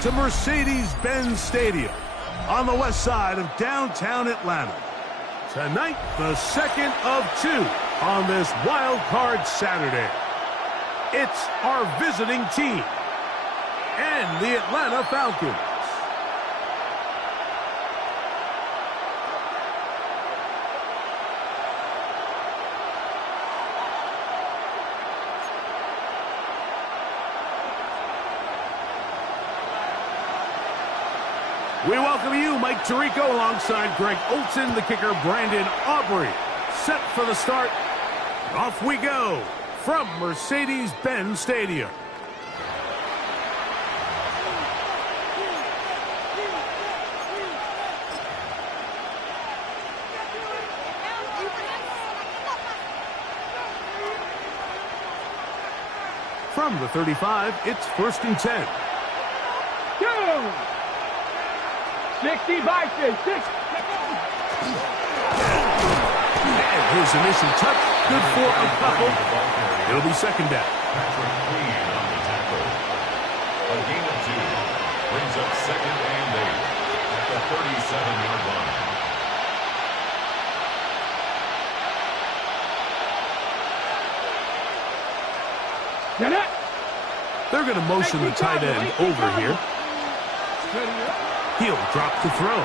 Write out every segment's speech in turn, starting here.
to Mercedes-Benz Stadium on the west side of downtown Atlanta. Tonight, the second of two on this Wild Card Saturday. It's our visiting team and the Atlanta Falcons. We welcome you, Mike Tirico, alongside Greg Olson, the kicker, Brandon Aubrey. Set for the start. Off we go from Mercedes-Benz Stadium. From the 35, it's 1st and 10. Go! 60 by 6. And his initial touch, good for a couple. It'll be second down. A gain of 2 brings up 2nd and 8 at the 37-yard line. They're going to motion the tight end over here. He'll drop to throw.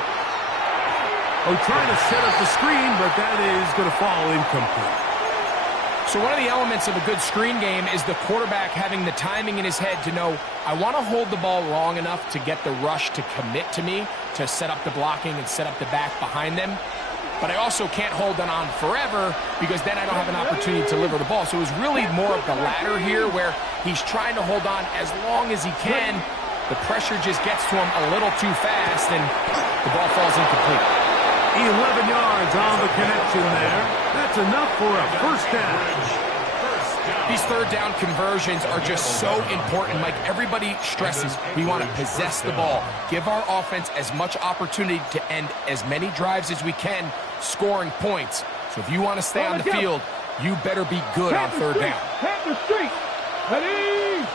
Oh, trying to set up the screen, but that is going to fall incomplete. So one of the elements of a good screen game is the quarterback having the timing in his head to know, I want to hold the ball long enough to get the rush to commit to me, to set up the blocking and set up the back behind them. But I also can't hold it on forever because then I don't have an opportunity to deliver the ball. So it was really more of the latter here where he's trying to hold on as long as he can. The pressure just gets to him a little too fast, and the ball falls incomplete. 11 yards on the connection there. That's enough for a first down. These third down conversions are just so important. Like everybody stresses, we want to possess the ball. Give our offense as much opportunity to end as many drives as we can, scoring points. So if you want to stay on the field, you better be good on third down. Tap the street. Ready?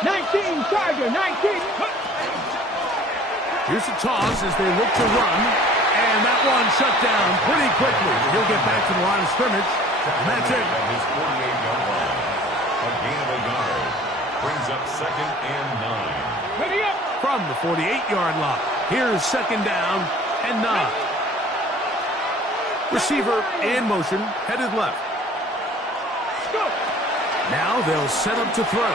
19, Tiger, 19. Here's a toss as they look to run. And that one shut down pretty quickly. He'll get back to the line of scrimmage. And that's it. His 48-yard line. A gain of a yard brings up 2nd and 9. Ready up. From the 48-yard line. Here's 2nd down and 9. Receiver in motion, headed left. Go. Now they'll set up to throw.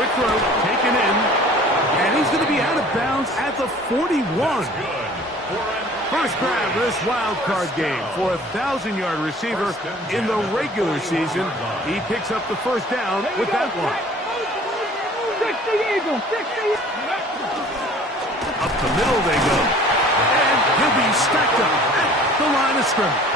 Quick throw, taken in. And he's going to be out of bounds at the 41. First grab of this wild card game for a 1,000-yard receiver in the regular season. He picks up the first down with that one. 60 Eagles, 60. Up the middle they go. And he'll be stacked up at the line of scrimmage.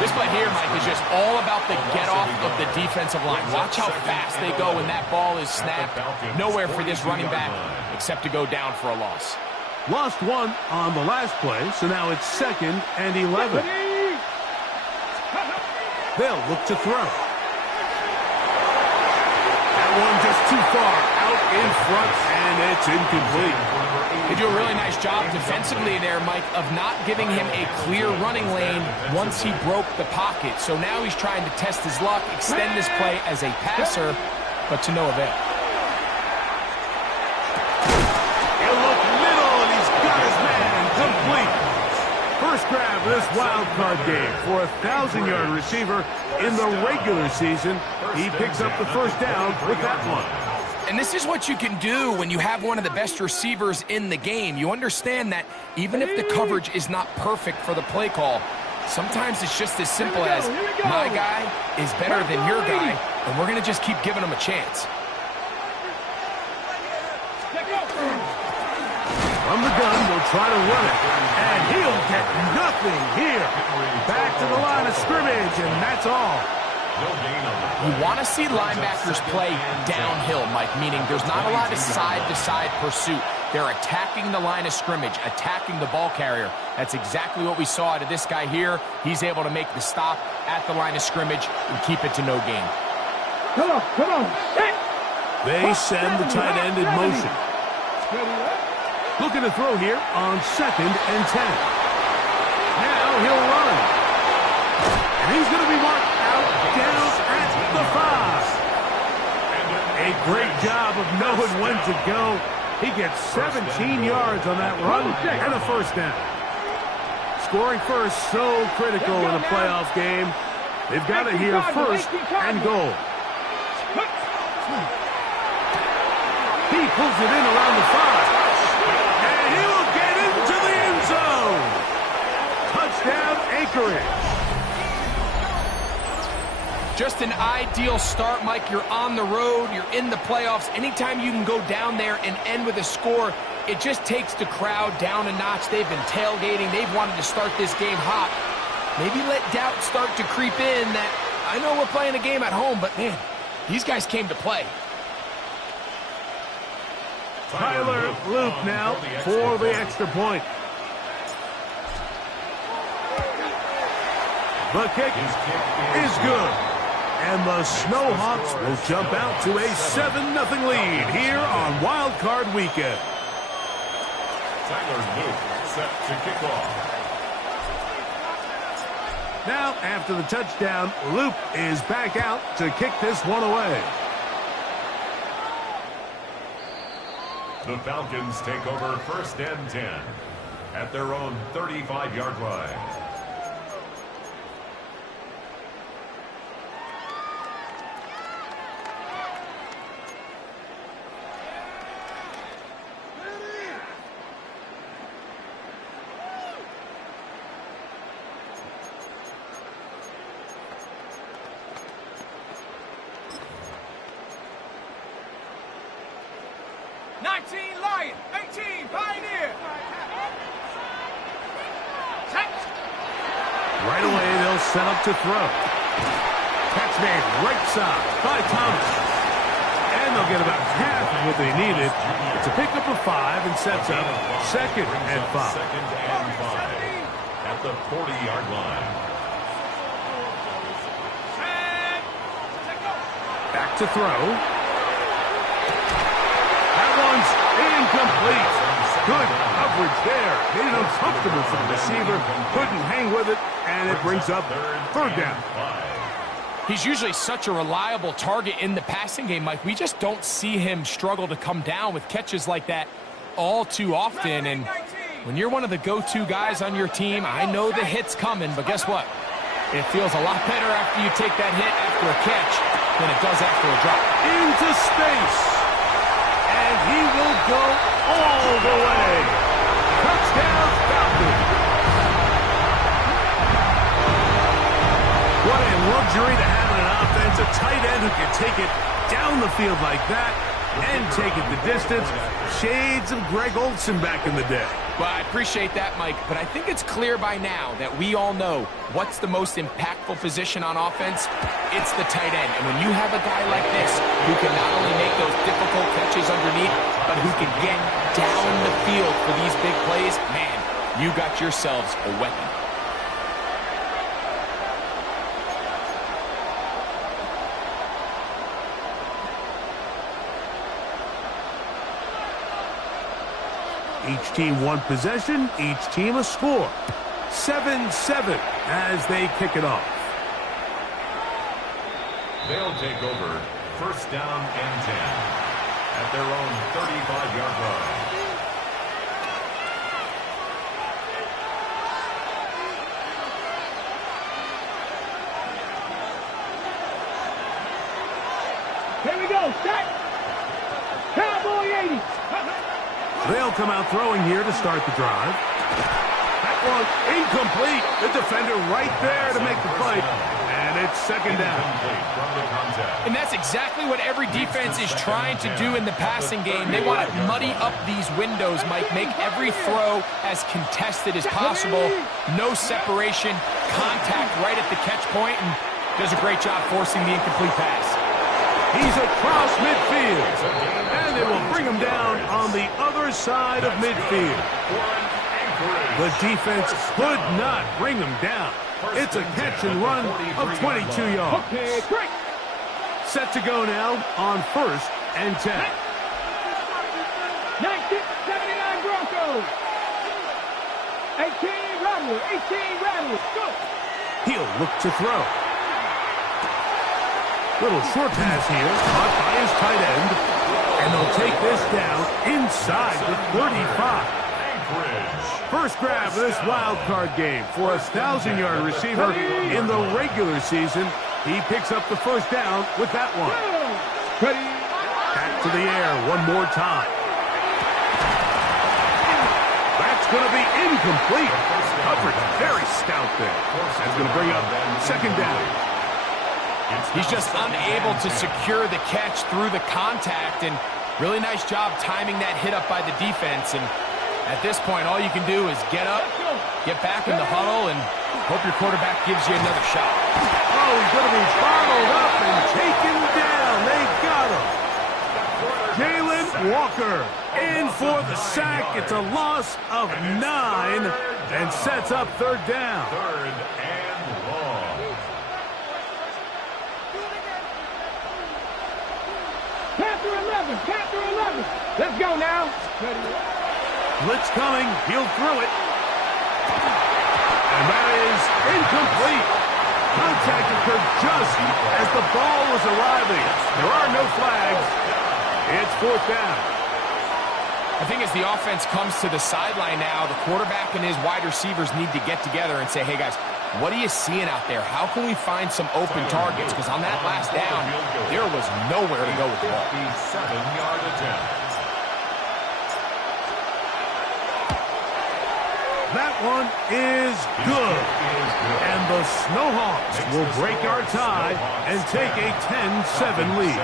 This play here, Mike, is just all about the get-off of the defensive line. Watch how fast they go when that ball is snapped. Nowhere for this running back except to go down for a loss. Lost one on the last play, so now it's 2nd and 11. They'll look to throw. That one just too far out in front, and it's incomplete. They do a really nice job defensively there, Mike, of not giving him a clear running lane once he broke the pocket. So now he's trying to test his luck, extend this play as a passer, but to no avail. He'll look middle, and he's got his man complete. First grab of this wild card game for a 1,000-yard receiver in the regular season. He picks up the first down with that one. And this is what you can do when you have one of the best receivers in the game. You understand that even if the coverage is not perfect for the play call, sometimes it's just as simple as my guy is better than your guy, and we're going to just keep giving him a chance. From the gun, they'll try to run it, and he'll get nothing here. Back to the line of scrimmage, and that's all. You want to see linebackers play downhill, Mike, meaning there's not a lot of side-to-side pursuit. They're attacking the line of scrimmage, attacking the ball carrier. That's exactly what we saw out of this guy here. He's able to make the stop at the line of scrimmage and keep it to no gain. Come on, come on. Set. They send the tight end in motion. Looking to throw here on 2nd and 10. Now he'll run. And he's going to be marked out down at the 5. A great job of knowing when to go. He gets 17 yards on that run and a first down. Scoring first, so critical in a playoff game. They've got it here first and goal. He pulls it in around the 5. And he will get into the end zone. Touchdown, Anchorage. Just an ideal start, Mike. You're on the road. You're in the playoffs. Anytime you can go down there and end with a score, it just takes the crowd down a notch. They've been tailgating. They've wanted to start this game hot. Maybe let doubt start to creep in that I know we're playing a game at home, but, man, these guys came to play. Tyler Luke now for the extra point. The kick is good. And the Snowhawks will jump out to a 7-0 lead here on Wild Card Weekend. Tyler Luke set to kick off. Now, after the touchdown, Luke is back out to kick this one away. The Falcons take over 1st and 10 at their own 35-yard line. Lion, 18, Pioneer. Right away, they'll set up to throw. Catch made right side by Thomas. And they'll get about half of what they needed. It's a pickup of 5 and sets up 2nd and 5. 2nd and 5 at the 40-yard line. Back to throw. That one's incomplete. Good coverage there. Made it uncomfortable for the receiver. Couldn't hang with it, and it brings up 3rd down. He's usually such a reliable target in the passing game, Mike. We just don't see him struggle to come down with catches like that all too often. And when you're one of the go-to guys on your team, I know the hit's coming, but guess what? It feels a lot better after you take that hit after a catch than it does after a drop. Into space. And he will go all the way. Touchdown, Falcons. What a luxury to have in an offense. A tight end who can take it down the field like that and take it the distance. Shades of Greg Olsen back in the day. Well, I appreciate that, Mike, but I think it's clear by now that we all know what's the most impactful position on offense. It's the tight end. And when you have a guy like this who can not only make those difficult catches underneath, but who can get down the field for these big plays, man, you got yourselves a weapon. Each team one possession, each team a score. 7-7 as they kick it off. They'll take over 1st down and 10 at their own 35-yard line. Here we go, set. Cowboy 80. They'll come out throwing here to start the drive. That one incomplete. The defender right there to make the play. And it's 2nd down. And that's exactly what every defense is trying to do in the passing game. They want to muddy up these windows, Mike, make every throw as contested as possible. No separation, contact right at the catch point, and does a great job forcing the incomplete pass. He's across midfield. And they will bring him down on the other side of midfield. The defense could not bring him down. It's a catch and run of 22 yards. Set to go now on 1st and 10. 1979 Broncos. 18 Rattlers. 18 Rattlers. Go. He'll look to throw. Little short pass here, caught by his tight end. And they'll take this down inside the 35. First grab of this wild card game for a 1,000-yard receiver in the regular season. He picks up the first down with that one. Back to the air one more time. That's going to be incomplete. Coverage very stout there. That's going to bring up second down. He's just unable to secure the catch through the contact, and really nice job timing that hit up by the defense. And at this point, all you can do is get up, get back in the huddle, and hope your quarterback gives you another shot. Oh, he's going to be bottled up and taken down. They got him. Jalen Walker in for the sack. It's a loss of 9 and sets up third down. Third and long. Panther 11. Panther 11. Let's go now. Blitz coming. He'll throw it. And that is incomplete. Contact occurred just as the ball was arriving. There are no flags. It's fourth down. I think as the offense comes to the sideline now, the quarterback and his wide receivers need to get together and say, hey, guys, what are you seeing out there? How can we find some open targets? Because on that last down, there was nowhere to go with the ball. 57-yard attempt. That one is good. And the Snowhawks will break our tie and take a 10-7 lead.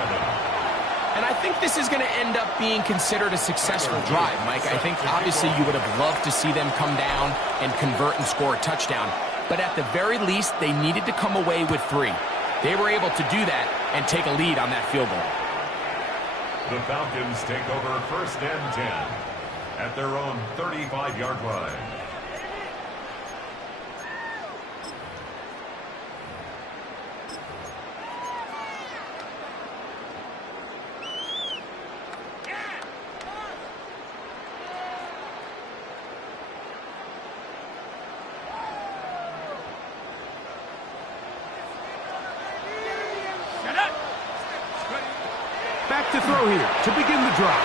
And I think this is going to end up being considered a successful drive, Mike. I think obviously you would have loved to see them come down and convert and score a touchdown. But at the very least, they needed to come away with 3. They were able to do that and take a lead on that field goal. The Falcons take over first and 10 at their own 35-yard line. Back to throw here to begin the drive.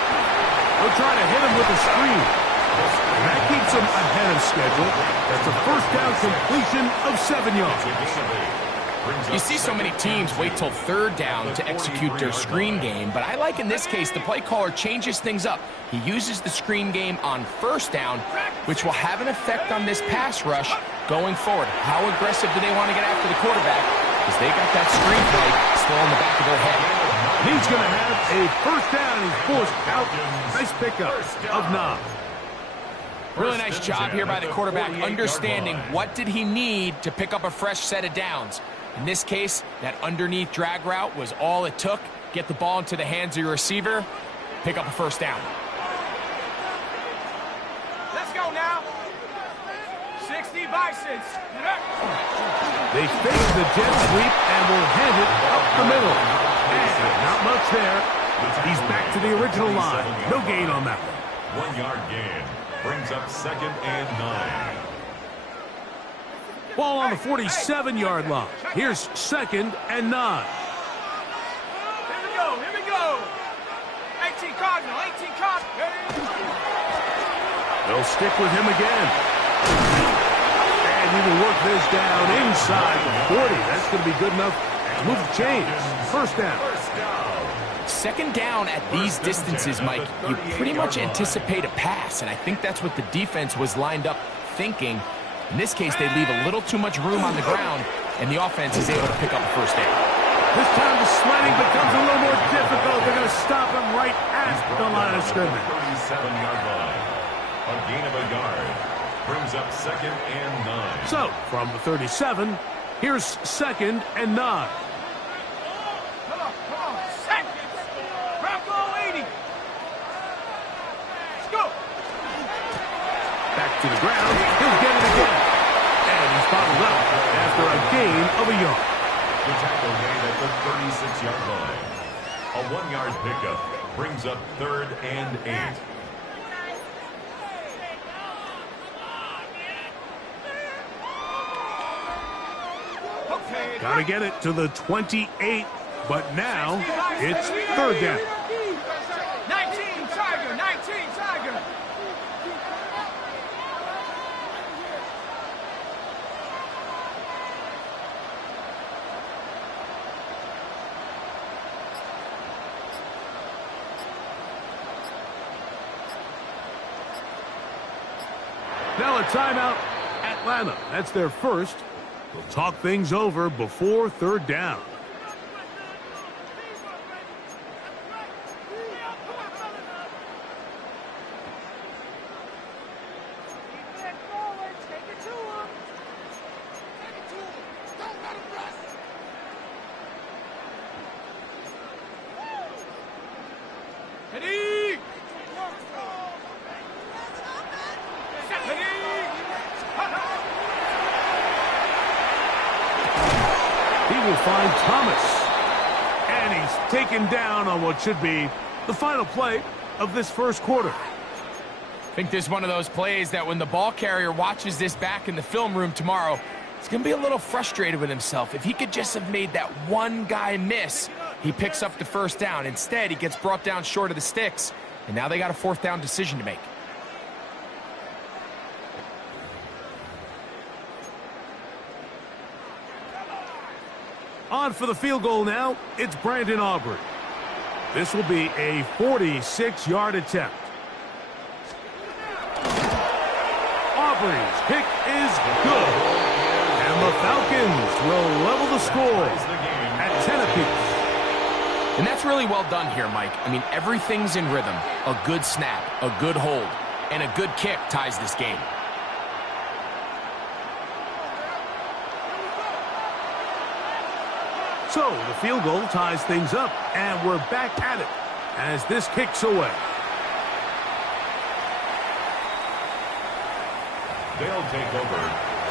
They'll try to hit him with a screen. And that keeps him ahead of schedule. That's a first down completion of 7 yards. You see so many teams wait till third down to execute their screen game, but I like in this case the play caller changes things up. He uses the screen game on first down, which will have an effect on this pass rush going forward. How aggressive do they want to get after the quarterback? Because they got that screen play still on the back of their head. He's going to have a first down. He's forced out. Nice pickup of 9. Really nice job here by the quarterback, understanding what did he need to pick up a fresh set of downs. In this case, that underneath drag route was all it took. Get the ball into the hands of your receiver, pick up a first down. Let's go now. 60 Bisons. They fake the jet sweep and will hand it up the middle. And not much there. He's back to the original line. No gain on that one. 1 yard gain brings up second and 9. Ball on the 47-yard line. Here's second and 9. Here we go. Here we go. 18 Cardinal. 18 Cardinal. They'll stick with him again. And he will work this down inside the 40. That's going to be good enough to move the chains. First down. Second down at these distances, Mike, you pretty much anticipate a pass, and I think that's what the defense was lined up thinking. In this case, they leave a little too much room on the ground, and the offense is able to pick up a first down. This time the sledding becomes a little more difficult. They're going to stop him right at the line of scrimmage. 37-yard line. A gain of a yard brings up second and 9. So, from the 37, here's second and 9. Come on. Second. Bronco 80. Let's go. Back to the ground. He'll get it again. And he's bottled up after a gain of a yard. The tackle made at the 36-yard line. A 1-yard pickup brings up 3rd and 8. Got to get it to the 28, but now it's 3rd down. 19, Tiger, 19, Tiger. Now a timeout, Atlanta. That's their first. We'll talk things over before 3rd down. Will find Thomas, and he's taken down on what should be the final play of this first quarter. I think this is one of those plays that when the ball carrier watches this back in the film room tomorrow, he's going to be a little frustrated with himself. If he could just have made that one guy miss, he picks up the 1st down. Instead, he gets brought down short of the sticks, and now they got a 4th down decision to make. On for the field goal now, it's Brandon Aubrey. This will be a 46-yard attempt. Aubrey's kick is good. And the Falcons will level the score at 10 apiece. And that's really well done here, Mike. I mean, everything's in rhythm. A good snap, a good hold, and a good kick ties this game. So the field goal ties things up, and we're back at it as this kicks away. They'll take over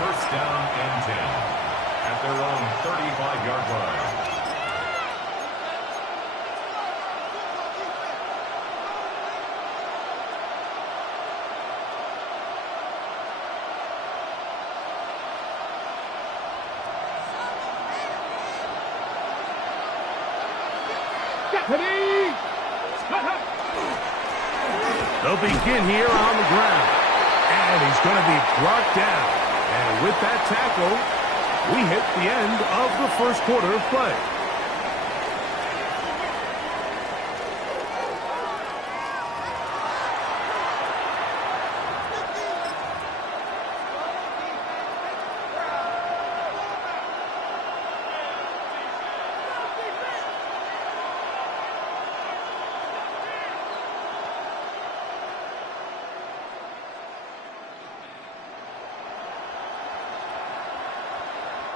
1st down and 10 at their own 35-yard line. They'll begin here on the ground. And he's going to be brought down. And with that tackle, we hit the end of the first quarter of play.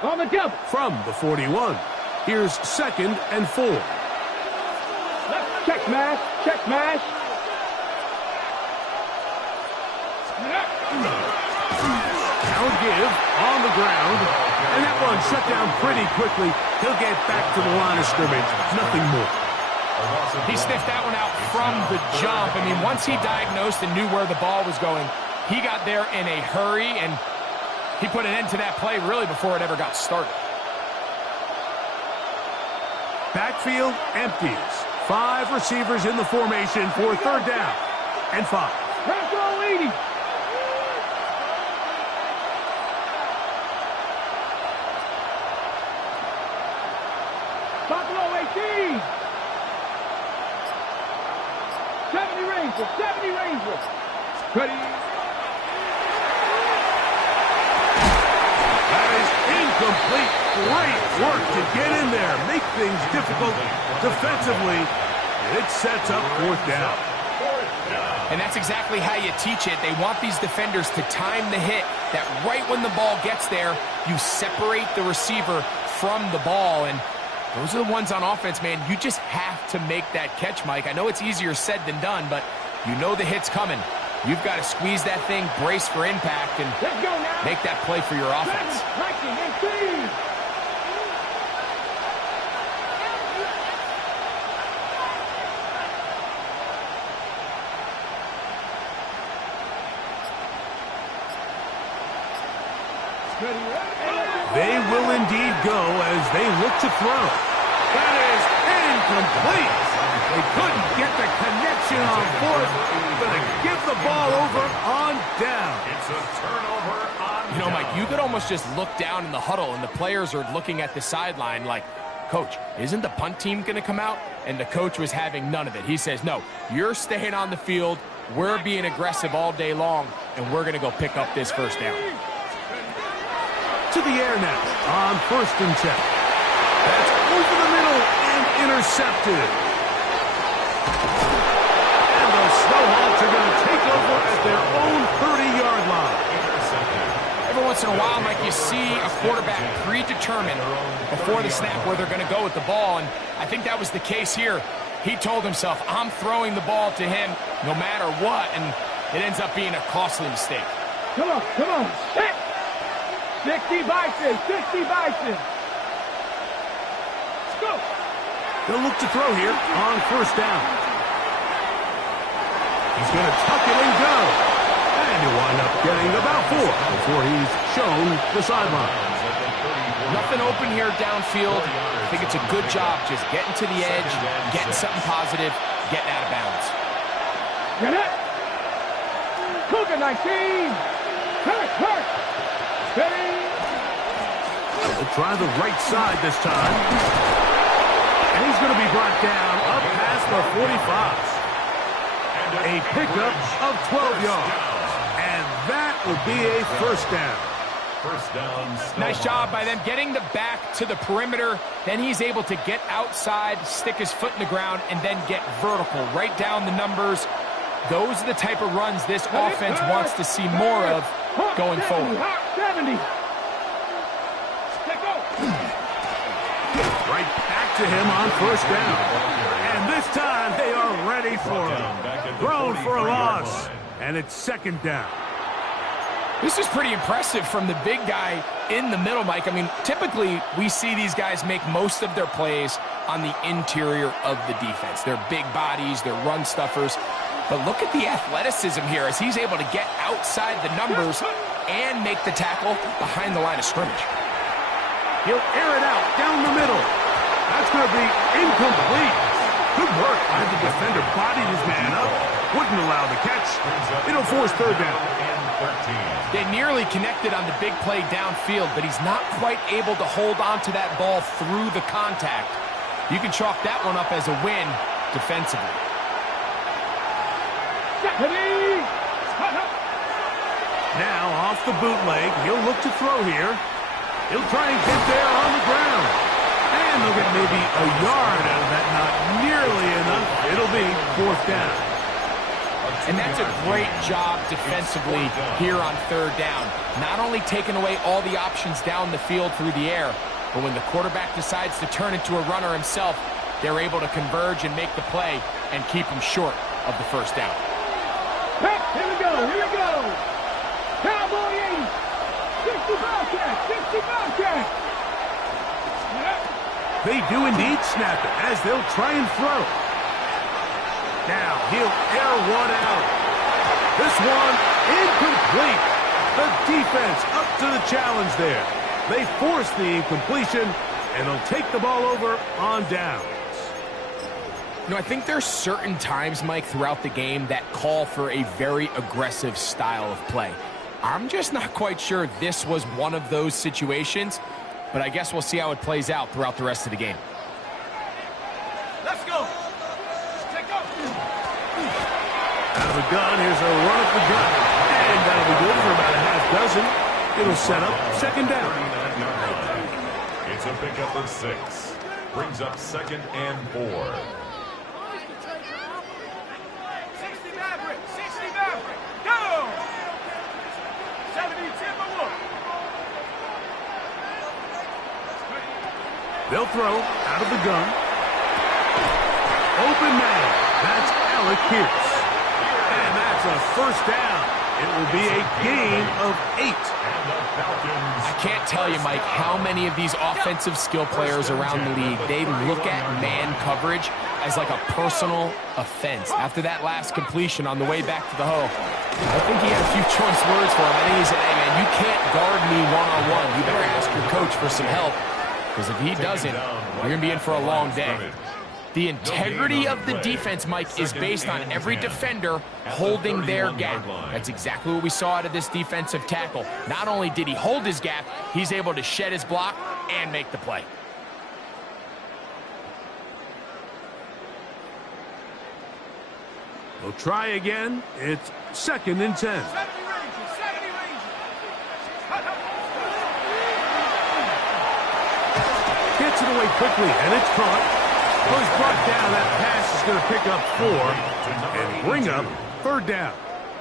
On the jump. From the 41, here's 2nd and 4. Check mash. Check mash. Now give on the ground. And that one shut down pretty quickly. He'll get back to the line of scrimmage. Nothing more. He sniffed that one out from the jump. I mean, once he diagnosed and knew where the ball was going, he got there in a hurry, and he put an end to that play really before it ever got started. Backfield empties. 5 receivers in the formation for 3rd down and 5. Pass all 80. Buffalo 18. 70 Rangers. 70 Rangers. Ready. Incomplete. Great work to get in there. Make things difficult defensively. It sets up 4th down. And that's exactly how you teach it. They want these defenders to time the hit, that right when the ball gets there, you separate the receiver from the ball. And those are the ones on offense, man. You just have to make that catch, Mike. I know it's easier said than done, but you know the hit's coming. You've got to squeeze that thing, brace for impact, and make that play for your offense. They will indeed go as they look to throw. That is incomplete. They couldn't get the connection on fourth. Going to give the ball over on down. It's a turnover on You know, Mike, down. you could almost just look down in the huddle, and the players are looking at the sideline like, Coach, isn't the punt team going to come out? And the coach was having none of it. He says, no, you're staying on the field. We're being aggressive all day long, and we're going to go pick up this first down. To the air now on 1st and 10. That's over the middle and intercepted. And the Snowhawks are going to take over at their own 30-yard line. Every once in a while, Mike, you see a quarterback predetermine before the snap where they're going to go with the ball, and I think that was the case here. He told himself, I'm throwing the ball to him no matter what, and it ends up being a costly mistake. Come on, come on. 60 Bison, 60 Bison. Let's go. They'll look to throw here on 1st down. He's going to tuck it and go. And he'll wind up getting about 4 before he's shown the sideline. Nothing open here downfield. I think it's a good job just getting to the edge, getting something positive, getting out of bounds. Get it. Cougar 19. Hurt. Steady. They'll try the right side this time. And he's going to be brought down up past the 45. A pickup of 12 yards. And that will be a first down. First down. Nice job by them getting the back to the perimeter. Then he's able to get outside, stick his foot in the ground, and then get vertical. Right down the numbers. Those are the type of runs this offense wants to see more of going forward. 70. Right back to him on 1st down. And this time they are ready for him. Thrown for a loss. And it's 2nd down. This is pretty impressive from the big guy in the middle, Mike. I mean, typically we see these guys make most of their plays on the interior of the defense. They're big bodies, they're run stuffers. But look at the athleticism here as he's able to get outside the numbers and make the tackle behind the line of scrimmage. He'll air it out down the middle. That's going to be incomplete. Good work by the defender. Bodied his man up. Wouldn't allow the catch. It'll force 3rd down. They nearly connected on the big play downfield, but he's not quite able to hold on to that ball through the contact. You can chalk that one up as a win defensively. Now off the bootleg. He'll look to throw here. He'll try and get there on the ground. And they'll get maybe a yard out of that. Not nearly enough. It'll be 4th down. And that's a great job defensively here on 3rd down. Not only taking away all the options down the field through the air, but when the quarterback decides to turn into a runner himself, they're able to converge and make the play and keep him short of the 1st down. Here we go. Cowboy 80. 60 Bobcat. They do indeed snap it as they'll try and throw. Now he'll air one out. This one incomplete. The defense up to the challenge there. They force the incompletion, and they'll take the ball over on downs. You know, I think there's certain times, Mike, throughout the game that call for a very aggressive style of play. I'm just not quite sure this was one of those situations, but I guess we'll see how it plays out throughout the rest of the game. Let's go. Take off. Out of the gun, here's a run at the gun. And that'll be good for about a half dozen. It'll set up 2nd down. It's a pickup of 6. Brings up 2nd and 4. 60 Maverick. Go. 70 Timberwolf. They'll throw out of the gun. Open man. That's Alec Pierce. And that's a 1st down. It will be a gain of 8. I can't tell you, Mike, how many of these offensive skill players around the league, they look at man coverage as like a personal offense. After that last completion on the way back to the hole, I think he had a few choice words for him. I think he said, hey, man, you can't guard me one-on-one. You better ask your coach for some help, because if he doesn't, you're going to be in for a long day. The integrity of the defense, Mike, is based on every defender holding their gap. That's exactly what we saw out of this defensive tackle. Not only did he hold his gap, he's able to shed his block and make the play. We'll try again. It's 2nd and 10. Gets it away quickly, and it's caught. Was brought down. That pass is going to pick up 4 and bring up 3rd down.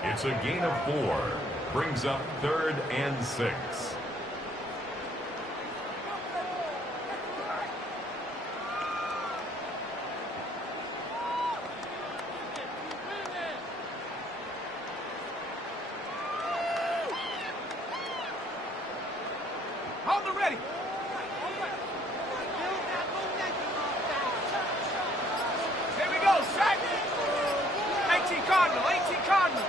It's a gain of 4. Brings up 3rd and 6. Hold the ready. Here we go, set. 18 Cardinal, 18 Cardinal.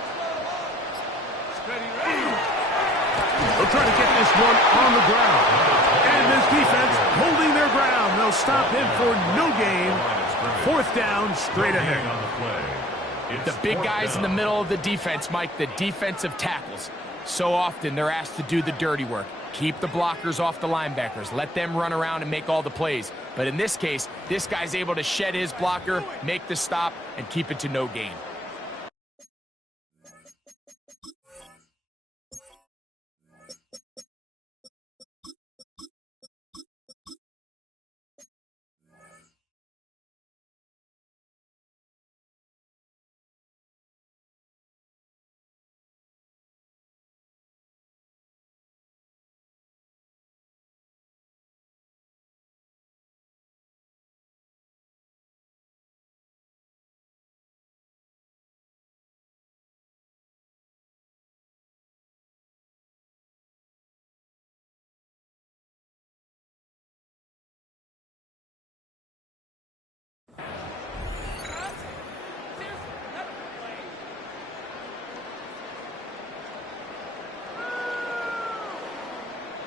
Steady, ready. They'll try to get this one on the ground. And this defense holding their ground. They'll stop him for no gain. 4th down, straight ahead. The big guys in the middle of the defense, Mike, the defensive tackles. So often they're asked to do the dirty work. Keep the blockers off the linebackers. Let them run around and make all the plays. But in this case, this guy's able to shed his blocker, make the stop, and keep it to no gain.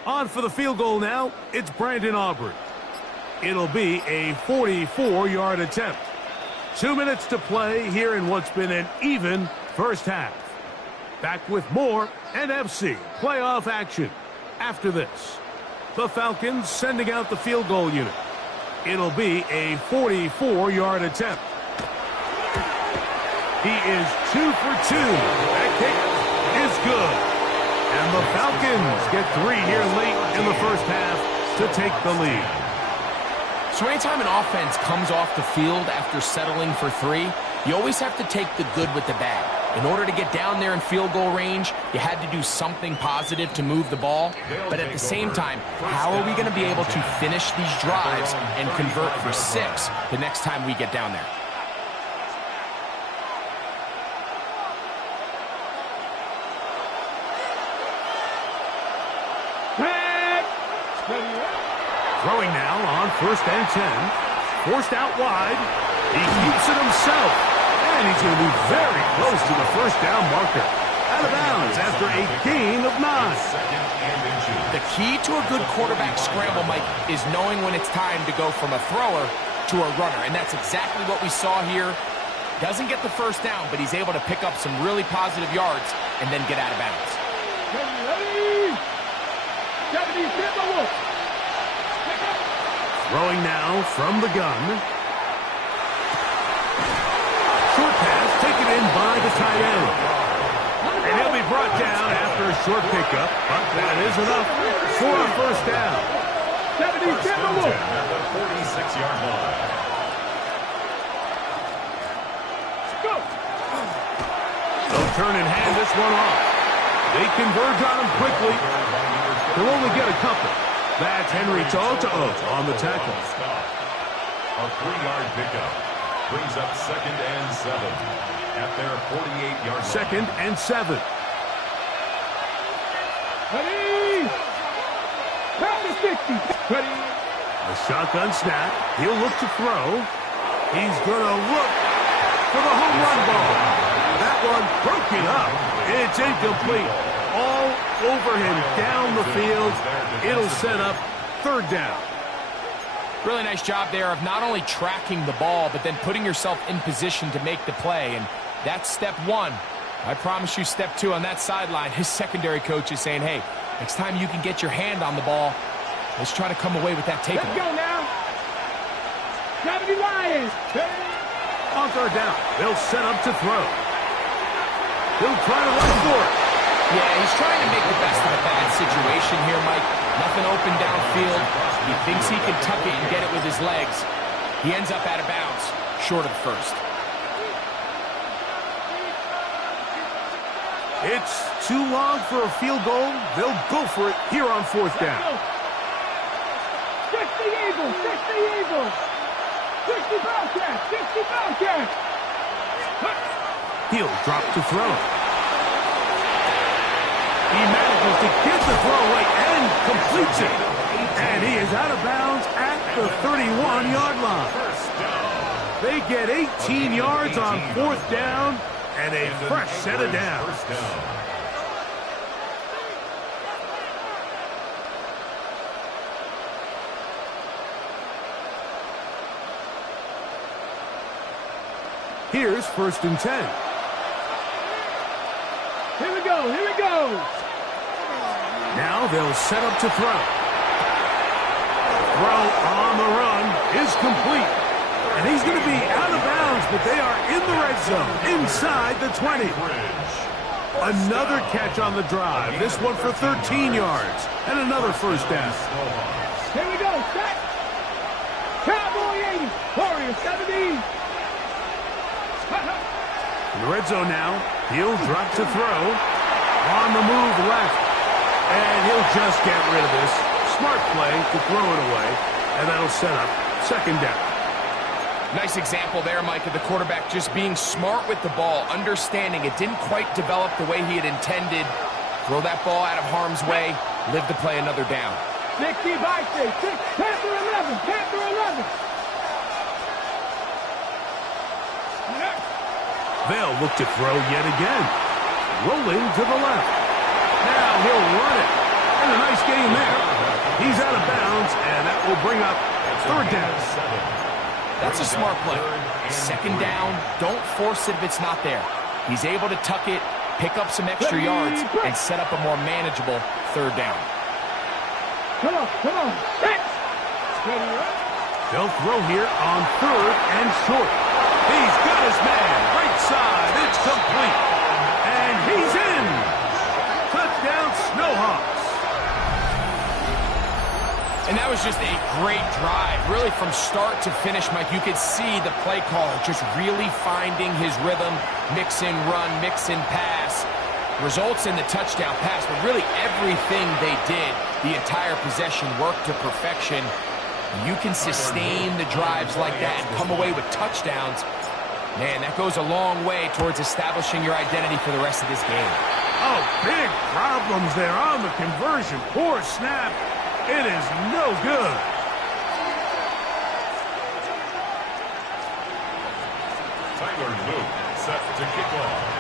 On for the field goal now, it's Brandon Aubrey. It'll be a 44-yard attempt. 2 minutes to play here in what's been an even first half. Back with more NFC playoff action after this. The Falcons sending out the field goal unit. It'll be a 44-yard attempt. He is 2 for 2. That kick is good. And the Falcons get 3 here late in the first half to take the lead. So anytime an offense comes off the field after settling for 3, you always have to take the good with the bad. In order to get down there in field goal range, you had to do something positive to move the ball. But at the same time, how are we going to be able to finish these drives and convert for 6 the next time we get down there? Throwing now on 1st and 10. Forced out wide. He keeps it himself. And he's going to be very close to the 1st down marker. Out of bounds after a gain of 9. The key to a good quarterback scramble, Mike, is knowing when it's time to go from a thrower to a runner. And that's exactly what we saw here. Doesn't get the 1st down, but he's able to pick up some really positive yards and then get out of bounds. Throwing now from the gun. Short pass taken in by the tight end. And he'll be brought down after a short pickup, but that is enough for a 1st down. At the 46-yard line. They'll turn and hand this one off. They converge on him quickly. They'll only get a couple. That's Henry To'o on the tackle. A 3-yard pickup brings up 2nd and 7 at their 48-yard line. 2nd and 7. Ready? Pass 60. Ready? A shotgun snap. He'll look to throw. He's going to look for the home run ball. That one broken up. It's incomplete. All over him down the field. It'll set up third down. Really nice job there of not only tracking the ball, but then putting yourself in position to make the play. And that's step one. I promise you step two on that sideline. His secondary coach is saying, hey, next time you can get your hand on the ball, let's try to come away with that takeaway. Let's go now. 70 Lions. On third down, they'll set up to throw. He'll try to run for it. Yeah, he's trying to make the best of a bad situation here, Mike. Nothing open downfield. He thinks he can tuck it and get it with his legs. He ends up out of bounds, short of the first. It's too long for a field goal. They'll go for it here on fourth down. 60 Eagles, 60 Eagles. 60 Falcons, 60 Falcons. He'll drop to throw. He manages to get the throw away and completes it. And he is out of bounds at the 31-yard line. They get 18 yards on fourth down and a fresh set of downs. Here's 1st and 10. Here we go, here we go. Now they'll set up to throw. Throw on the run is complete. And he's going to be out of bounds, but they are in the red zone, inside the 20. Another catch on the drive. This one for 13 yards. And another first down. Here we go, set. Cowboy 80, Warrior 70. In the red zone now, he'll drop to throw. On the move left. And he'll just get rid of this. Smart play to throw it away. And that'll set up second down. Nice example there, Mike, of the quarterback just being smart with the ball, understanding it didn't quite develop the way he had intended. Throw that ball out of harm's way, live to play another down. 60 by 6, Panther 11, Panther 11. They'll look to throw yet again. Rolling to the left. Now he'll run it. And a nice game there. He's out of bounds, and that will bring up third down. That's a smart play. Second down, don't force it if it's not there. He's able to tuck it, pick up some extra yards, and set up a more manageable third down. Come on, come on. They'll throw here on third and short. He's got his man. Right side. It's complete. And he's in. Touchdown, Snowhawks. And that was just a great drive. Really from start to finish, Mike, you could see the play caller just really finding his rhythm. Mix in run, mix in pass. Results in the touchdown pass, but really everything they did, the entire possession worked to perfection. You can sustain the drives like that and come away with touchdowns. Man, that goes a long way towards establishing your identity for the rest of this game. Oh, big problems there on the conversion. Poor snap. It is no good. Tyler Luke set to kick off.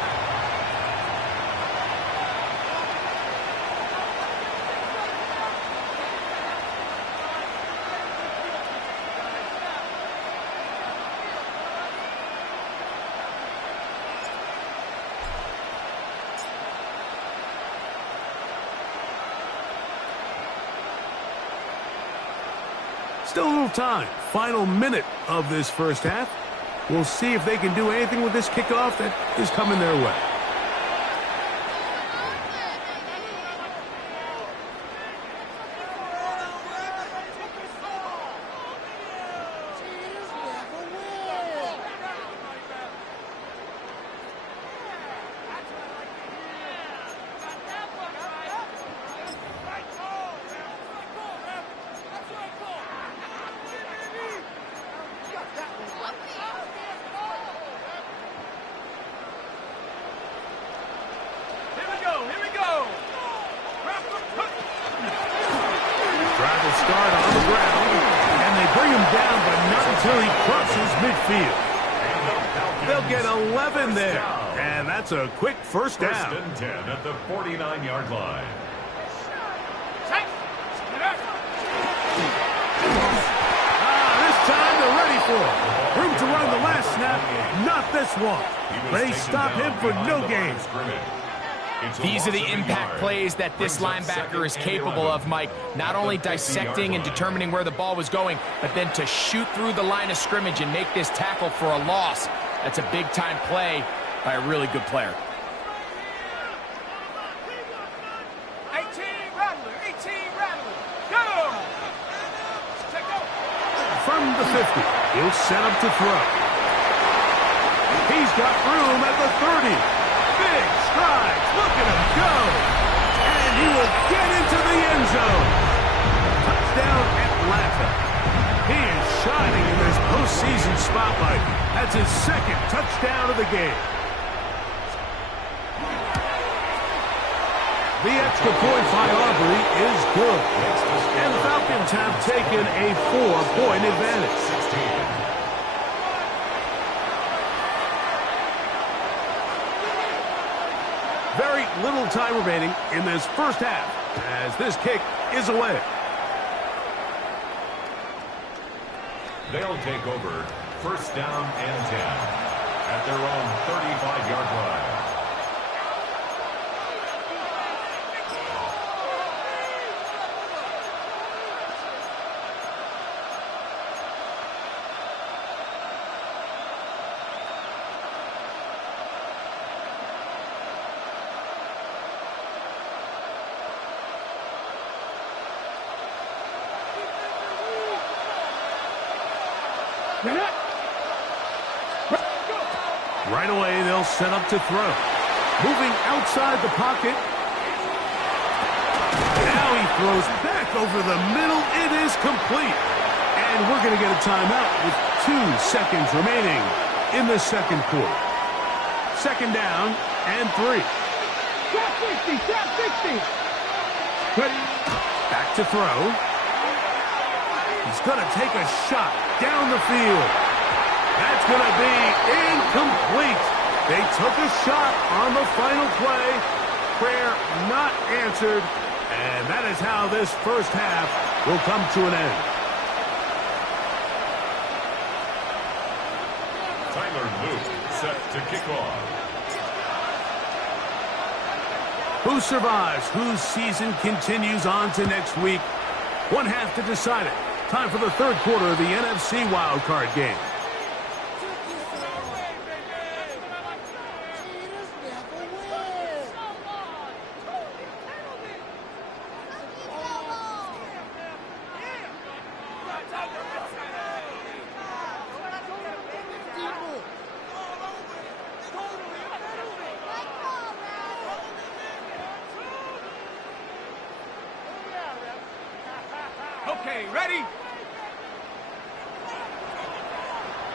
Still a little time. Final minute of this first half. We'll see if they can do anything with this kickoff that is coming their way. Start on the ground, and they bring him down, but not until he crosses midfield. They'll get 11 there, and that's a quick first down. First and 10 at the 49-yard line. This time they're ready for it. Room to run the last snap, not this one. They stop him for no gain. These are the impact plays that this linebacker is capable of, Mike. Not only dissecting and determining where the ball was going, but then to shoot through the line of scrimmage and make this tackle for a loss. That's a big-time play by a really good player. 18 Rattler, 18 Rattler, go! From the 50, he'll set up to throw. He's got room at the 30. Big strides, look at him go. And he will get into the end zone. Touchdown Atlanta. He is shining in this postseason spotlight. That's his second touchdown of the game. The extra point by Aubrey is good. And the Falcons have taken a 4-point advantage. Very little time remaining in this first half as this kick is away. They'll take over first down and 10 at their own 35-yard line. Right away, they'll set up to throw. Moving outside the pocket. Now he throws back over the middle. It is complete. And we're going to get a timeout with 2 seconds remaining in the second quarter. Second down and 3. Shot 60, shot 60. Back to throw. He's going to take a shot down the field. That's going to be incomplete. They took a shot on the final play. Prayer not answered. And that is how this first half will come to an end. Tyler Luke set to kick off. Who survives? Whose season continues on to next week? One half to decide it. Time for the third quarter of the NFC wildcard game. Okay, ready?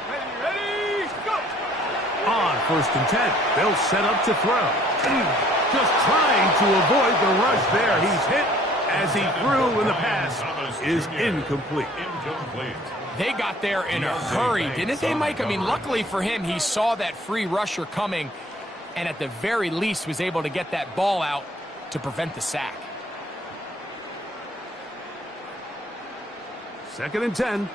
Ready, go! On first and 10, they'll set up to throw. Just trying to avoid the rush there. He's hit as he threw, and the pass is incomplete. They got there in a hurry, didn't they, Mike? I mean, luckily for him, he saw that free rusher coming and at the very least was able to get that ball out to prevent the sack. Second and 10.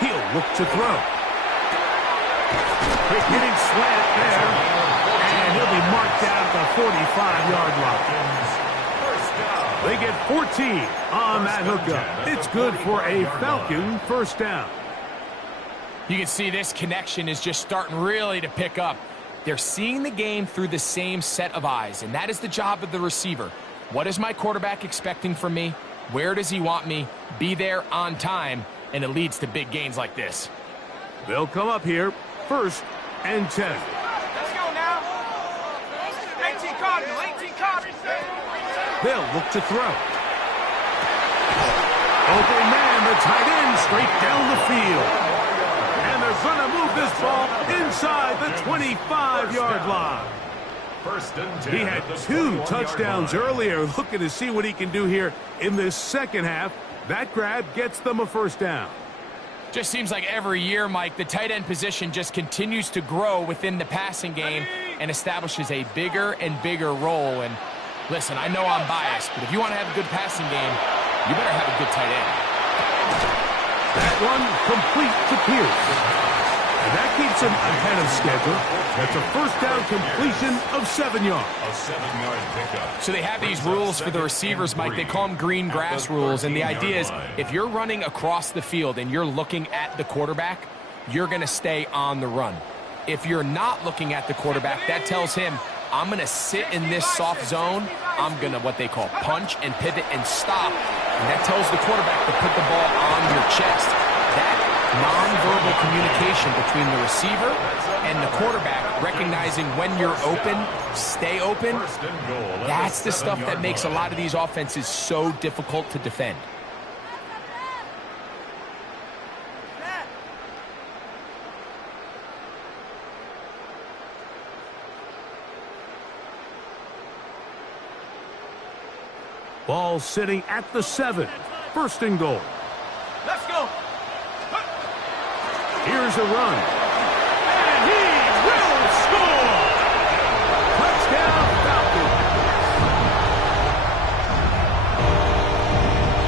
He'll look to throw. Quick hitting slant there. And he'll be marked down at the 45-yard line. They get 14 on that hookup. It's good for a Falcon first down. You can see this connection is just starting really to pick up. They're seeing the game through the same set of eyes, and that is the job of the receiver. What is my quarterback expecting from me? Where does he want me? Be there on time, and it leads to big gains like this. They'll come up here, first and 10. Let's go now. 18 Cardinal, 18 Cardinal. They'll look to throw. Open man, the tight end, straight down the field. And they're going to move this ball inside the 25-yard line. First and 10. He had 2 touchdowns earlier. Looking to see what he can do here in this second half. That grab gets them a first down. Just seems like every year, Mike, the tight end position just continues to grow within the passing game and establishes a bigger and bigger role. And listen, I know I'm biased, but if you want to have a good passing game, you better have a good tight end. That one complete to Pierce. And that keeps him ahead of schedule. That's a first down completion of 7 yards. A 7-yard pickup. So they have these rules for the receivers, Mike. They call them green grass rules. And the idea is if you're running across the field and you're looking at the quarterback, you're going to stay on the run. If you're not looking at the quarterback, that tells him, I'm going to sit in this soft zone. I'm going to what they call punch and pivot and stop. And that tells the quarterback to put the ball on your chest. That nonverbal communication between the receiver and the quarterback, recognizing when you're open, stay open, that's the stuff that makes a lot of these offenses so difficult to defend. Ball sitting at the 7. First and goal. Let's go. Here's a run. And he will score! Touchdown, Falcons.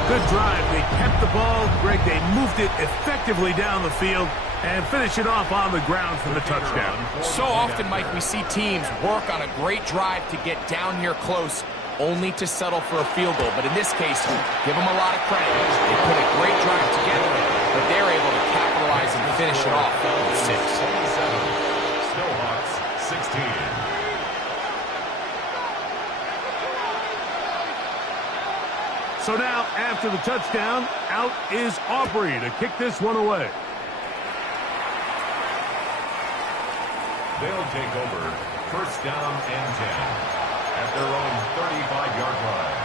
Good drive. They kept the ball. Greg, they moved it effectively down the field and finish it off on the ground for the touchdown. So often, Mike, we see teams work on a great drive to get down here close, only to settle for a field goal. But in this case, give them a lot of credit. They put a great drive together, but they're able to capitalize and finish it off with 6. 27. Snowhawks 16. So now, after the touchdown, out is Aubrey to kick this one away. They'll take over first down and 10 at their own 35-yard line.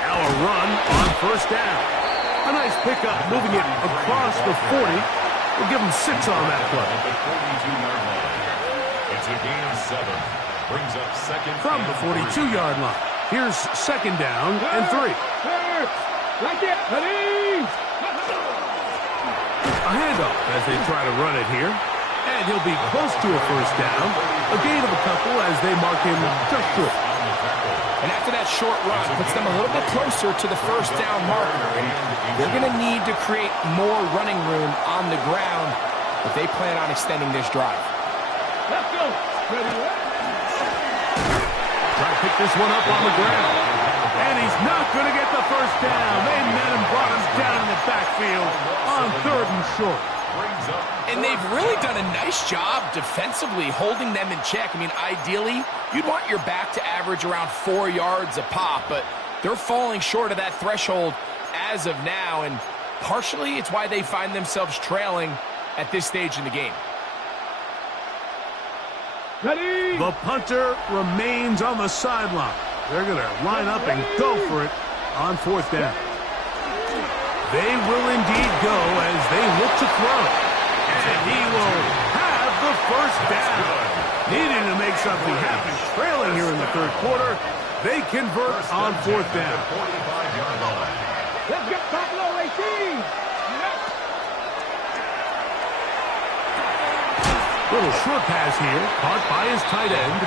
Now a run on first down. A nice pickup, moving it across the 40. We'll give him 6 on that play. At the 42-yard line. It's a gain of 7. Brings up second From the 42-yard line. Here's second down and 3. Right there. Ready. A handoff as they try to run it here. And he'll be close to a first down. A gain of a couple as they mark him just short. And after that short run, puts them a little bit closer to the first down marker. And they're going to need to create more running room on the ground if they plan on extending this drive. Let's go. Ready. Try to pick this one up on the ground. And he's not going to get the first down. They met him, brought him down in the backfield on 3rd and short. And they've really done a nice job defensively holding them in check. I mean, ideally, you'd want your back to average around 4 yards a pop, but they're falling short of that threshold as of now, and partially it's why they find themselves trailing at this stage in the game. Ready. The punter remains on the sideline. They're going to line up and go for it on 4th down. They will indeed go as they look to throw. And he will have the first down. Needing to make something happen, trailing here in the 3rd quarter. They convert on 4th down. 45-yard line. Let's get Buffalo 18. Little short pass here, caught by his tight end.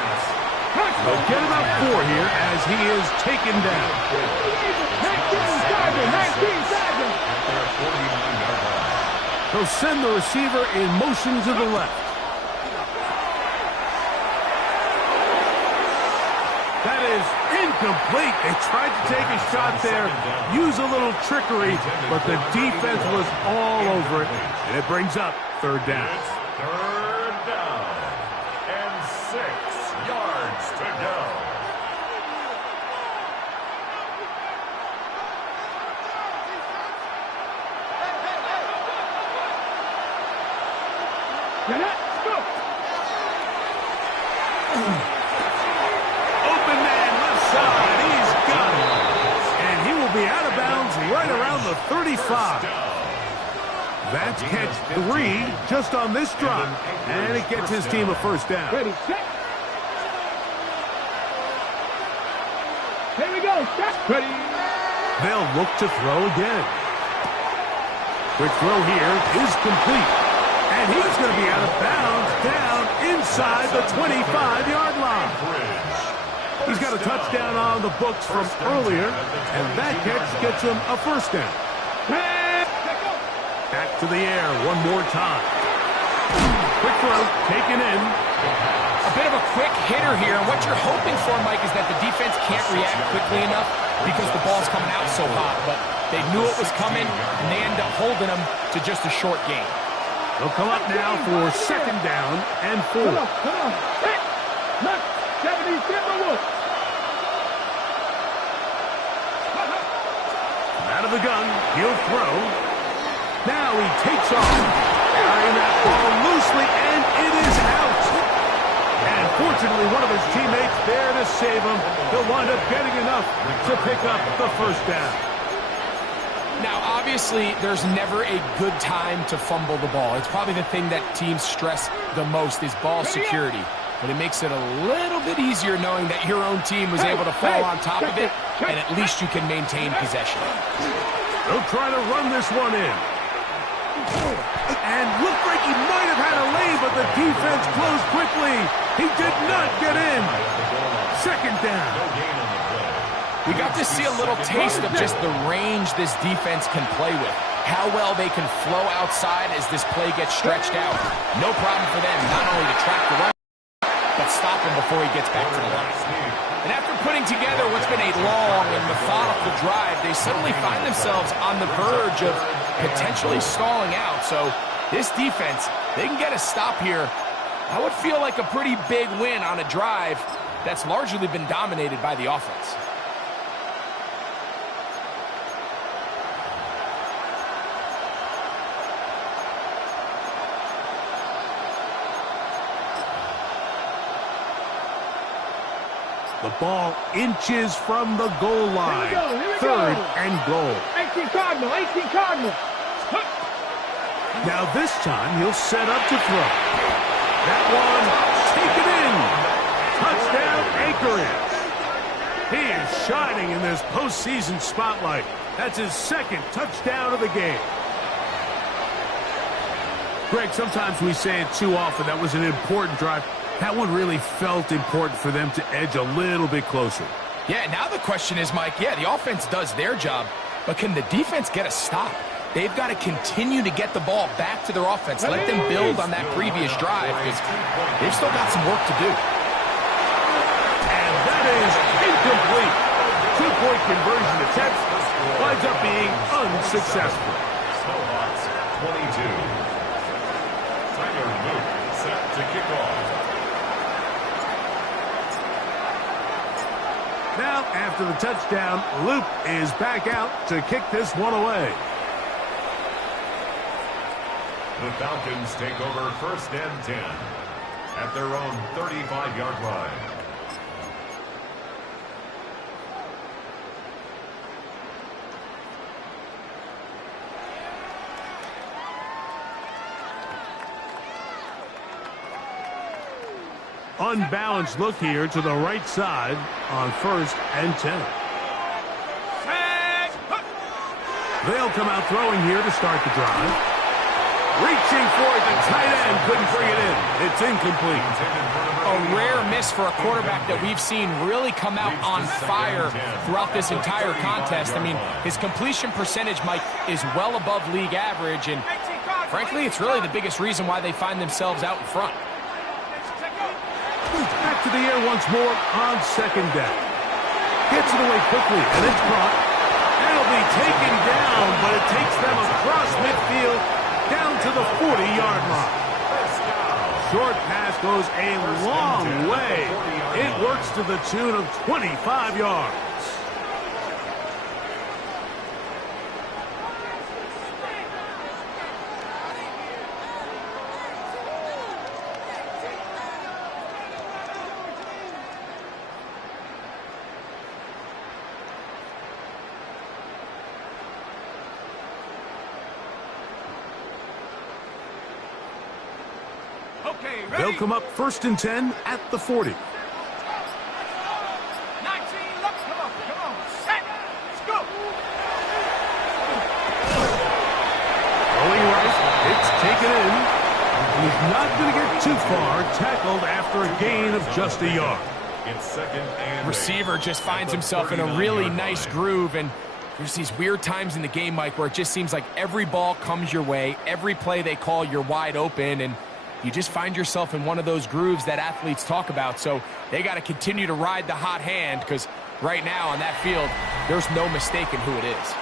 They'll get about 4 here as he is taken down. 19 He'll send the receiver in motion to the left. That is incomplete. They tried to take a shot there, use a little trickery, but the defense was all over it. And it brings up 3rd down. It's 3rd down and 6 yards to go. Let's go. Open man left side. He's got it. And he will be out of bounds right around the 35. That's catch 3 just on this drive. And it gets his team a first down. Ready, set. Here we go. Set. Ready. They'll look to throw again. Quick throw here is complete. And he's going to be out of bounds down inside the 25-yard line. He's got a touchdown on the books from earlier, and that catch gets him a first down. Back to the air one more time. Quick throw taken in. A bit of a quick hitter here. And what you're hoping for, Mike, is that the defense can't react quickly enough because the ball's coming out so hot. But they knew it was coming, and they end up holding them to just a short gain. They'll come up now for second down and 4. Come on. Set. Left. 70 Timberwolves. Out of the gun, he'll throw. Now he takes off, carrying that ball loosely, and it is out. And fortunately, one of his teammates there to save him. He'll wind up getting enough to pick up the first down. Now, obviously, there's never a good time to fumble the ball. It's probably the thing that teams stress the most is ball security. But it makes it a little bit easier knowing that your own team was able to fall on top of it, and at least you can maintain possession. They'll try to run this one in. And looked like he might have had a lane, but the defense closed quickly. He did not get in. Second down. We got to see a little taste of just the range this defense can play with. How well they can flow outside as this play gets stretched out. No problem for them not only to track the run, but stop him before he gets back to the line. And after putting together what's been a long and methodical drive, they suddenly find themselves on the verge of potentially stalling out. So this defense, they can get a stop here. That would feel like a pretty big win on a drive that's largely been dominated by the offense. The ball inches from the goal line. Here we go. Third and goal. 18 Cardinal. Now this time he'll set up to throw. That one taken in. Touchdown Anchorage. He is shining in this postseason spotlight. That's his second touchdown of the game. Greg, sometimes we say it too often. That was an important drive. That one really felt important for them to edge a little bit closer. Yeah, now the question is, Mike, the offense does their job, but can the defense get a stop? They've got to continue to get the ball back to their offense. Let them build on that previous drive because they've still got some work to do. And that is incomplete. Two-point conversion attempt winds up being unsuccessful. 22. Tyler Luke set to kick off. Now, after the touchdown, Luke is back out to kick this one away. The Falcons take over first and 10 at their own 35-yard line. Unbalanced look here to the right side on first and 10. They'll come out throwing here to start the drive. Reaching for it, the tight end couldn't bring it in. It's incomplete. A rare miss for a quarterback that we've seen really come out on fire throughout this entire contest. I mean, his completion percentage, Mike, is well above league average, and frankly, it's really the biggest reason why they find themselves out in front. Back to the air once more on second down. Gets it away quickly, and it's caught. It'll be taken down, but it takes them across midfield down to the 40-yard line. Short pass goes a long way. It works to the tune of 25 yards. Okay, ready? They'll come up 1st and 10 at the 40. 19, look, come on, set, let's go. Throwing right, it's taken in. He's not going to get too far, tackled after a gain of just a yard. It's 2nd and 8. Receiver just finds himself in a really nice groove, and there's these weird times in the game, Mike, where it just seems like every ball comes your way, every play they call, you're wide open, and you just find yourself in one of those grooves that athletes talk about. So they got to continue to ride the hot hand, because right now on that field, there's no mistaking who it is.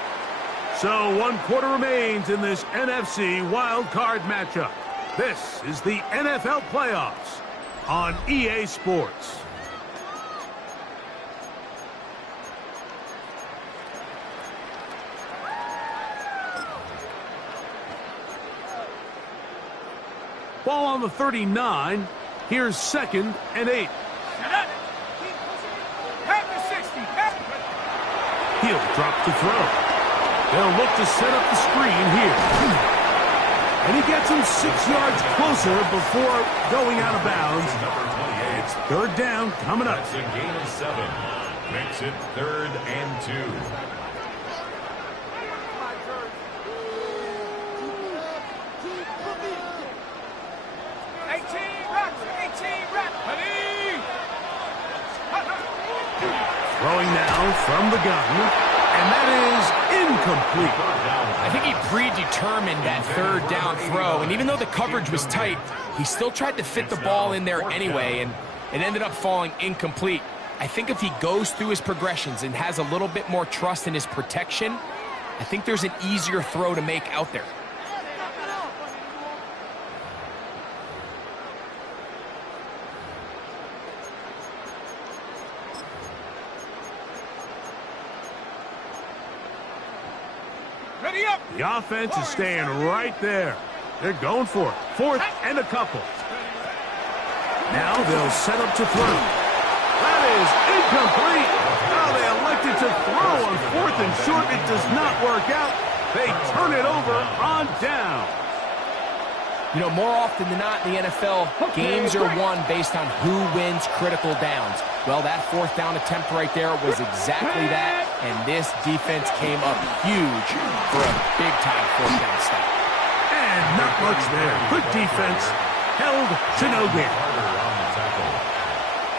So 1 quarter remains in this NFC wild card matchup. This is the NFL playoffs on EA Sports. Ball on the 39. Here's 2nd and 8. Have the 60. He'll drop to throw. They'll look to set up the screen here. And he gets him 6 yards closer before going out of bounds. Number 28. It's 3rd down coming up. That's a gain of 7. Makes it 3rd and 2. Throwing now from the gun, and that is incomplete. I think he predetermined that 3rd down throw, and even though the coverage was tight, he still tried to fit the ball in there anyway, and it ended up falling incomplete. I think if he goes through his progressions and has a little bit more trust in his protection, I think there's an easier throw to make out there. Ready up. The offense is staying right there. They're going for it. 4th and a couple. Now they'll set up to throw. That is incomplete. Now they elected to throw on 4th and short. It does not work out. They turn it over on down. You know, more often than not in the NFL, games are won based on who wins critical downs. Well, that 4th down attempt right there was exactly that, and this defense came up huge for a big-time 4th down stop. And not much there. Good defense. Held to no gain.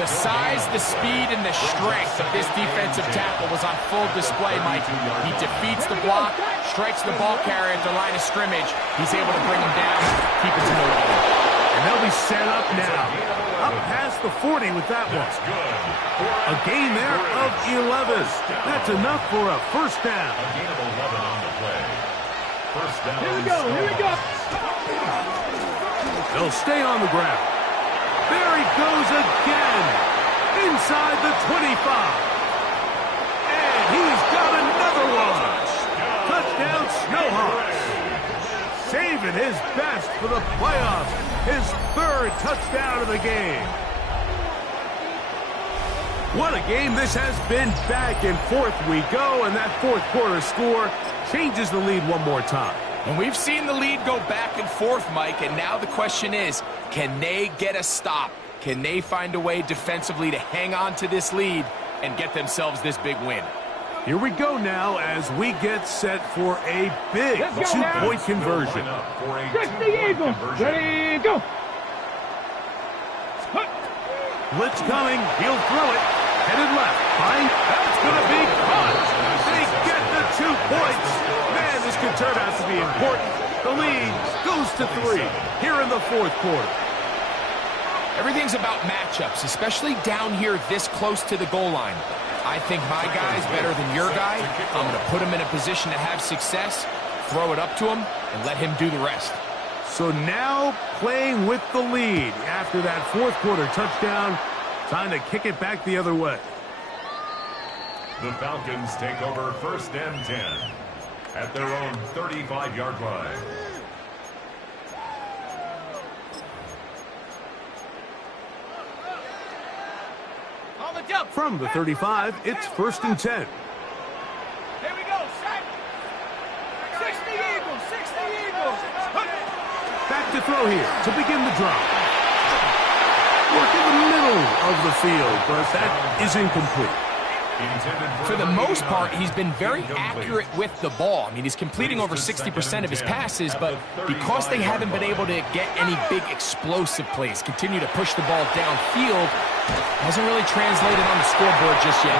The size, the speed, and the strength of this defensive tackle was on full display, Mike. He defeats the block, strikes the ball carrier at the line of scrimmage. He's able to bring him down, keep it to no gain. And they'll be set up now. Up past the 40 with that one. A gain there of 11. That's enough for a 1st down. A gain of 11 on the play. 1st down. Here we go. They'll stay on the ground. There he goes again. Inside the 25. And he's got another one. Touchdown, Snowhawks. Saving his best for the playoffs. His 3rd touchdown of the game. What a game this has been. Back and forth we go, and that 4th quarter score changes the lead one more time. And we've seen the lead go back and forth, Mike, and now the question is, can they get a stop? Can they find a way defensively to hang on to this lead and get themselves this big win? Here we go now as we get set for a big 2-point conversion. Catch the Eagles. Ready, go. Blitz coming. He'll throw it. Headed left. Fine. That's going to be caught. They get the 2 points. Man, this could turn out to be important. The lead goes to 3 here in the 4th quarter. Everything's about matchups, especially down here this close to the goal line. I think my guy's better than your guy. I'm going to put him in a position to have success, throw it up to him, and let him do the rest. So now playing with the lead after that 4th quarter touchdown. Time to kick it back the other way. The Falcons take over 1st and 10 at their own 35-yard line. From the 35, it's 1st and 10. Here we go, set. 60 Eagles. Back to throw here to begin the drive. footwork in the middle of the field, but that is incomplete. For the most part, he's been very accurate with the ball. I mean, he's completing over 60% of his passes, but because they haven't been able to get any big explosive plays, continue to push the ball downfield, hasn't really translated on the scoreboard just yet.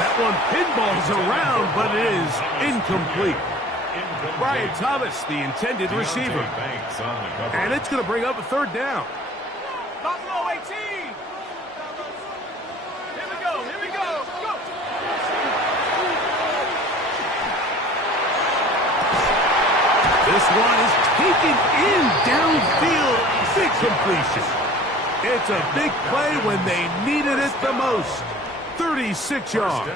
That one pinballs around, but it is incomplete. Brian Thomas, the intended receiver. And it's going to bring up a third down. Buffalo 18. Here we go. Go. This one is taken in downfield. Big completion. It's a big play when they needed it the most. 36 yards.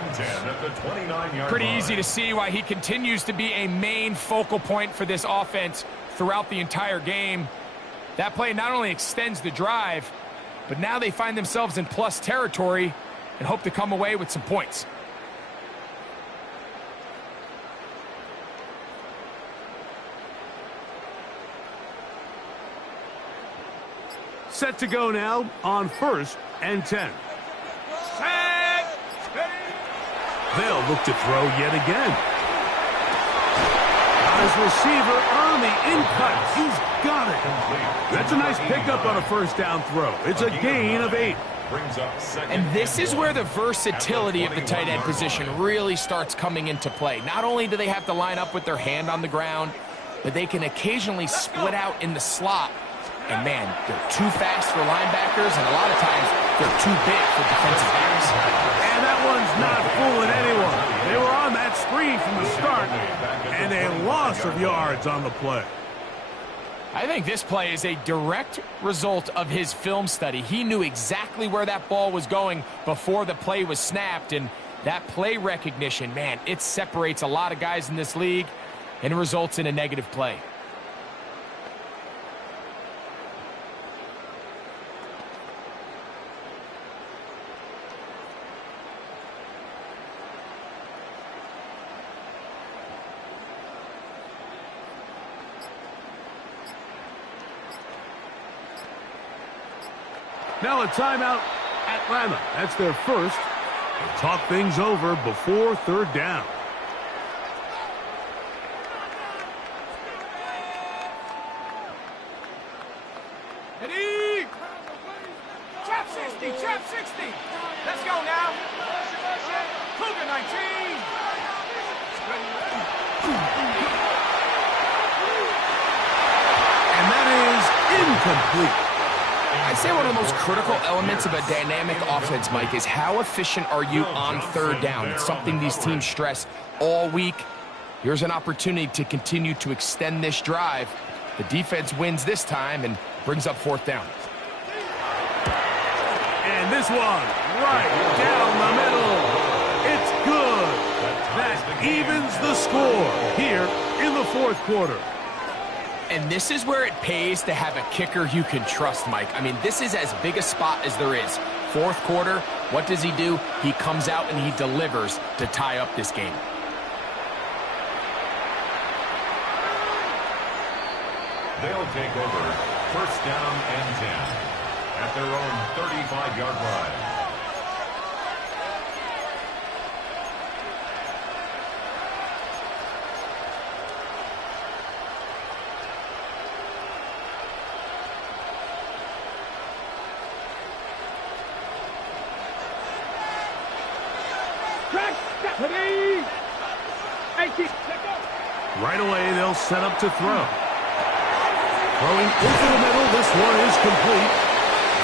Pretty easy to see why he continues to be a main focal point for this offense throughout the entire game. That play not only extends the drive, but now they find themselves in plus territory and hope to come away with some points. Set to go now on 1st and 10. They'll look to throw yet again. His receiver on the in-cut. He's got it. That's a nice pickup on a first down throw. It's a gain of 8. And this is where the versatility of the tight end position really starts coming into play. Not only do they have to line up with their hand on the ground, but they can occasionally split out in the slot. And, man, they're too fast for linebackers, and a lot of times they're too big for defensive backs. And that one's not fooling anyone. They were on that screen from the start, and a loss of yards on the play. I think this play is a direct result of his film study. He knew exactly where that ball was going before the play was snapped, and that play recognition, man, it separates a lot of guys in this league and results in a negative play. Now a timeout, Atlanta. That's their first. They'll talk things over before 3rd down. Ready? Trap 60. Let's go now. Cougar 19. And that is incomplete. I'd say one of the most critical elements of a dynamic offense, Mike, is how efficient are you on 3rd down? It's something these teams stress all week. Here's an opportunity to continue to extend this drive. The defense wins this time and brings up 4th down. And this one right down the middle. It's good. That evens the score here in the 4th quarter. And this is where it pays to have a kicker you can trust, Mike. I mean, this is as big a spot as there is. 4th quarter, what does he do? He comes out and he delivers to tie up this game. They'll take over 1st down and 10 at their own 35-yard line. Right away, they'll set up to throw. Throwing into the middle, this one is complete.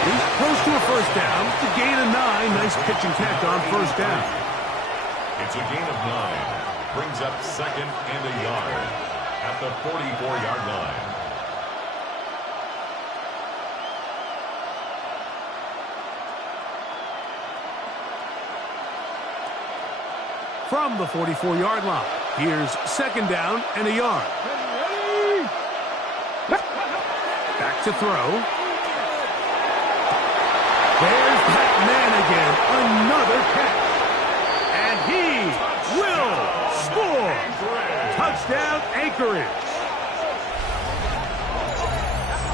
He's close to a first down. It's a gain of 9. Nice pitch and catch on first down. It's a gain of 9. Brings up 2nd and a yard at the 44-yard line. From the 44-yard line, here's 2nd down and a yard. Back to throw. There's that man again. Another catch. And he will score. Touchdown, Anchorage.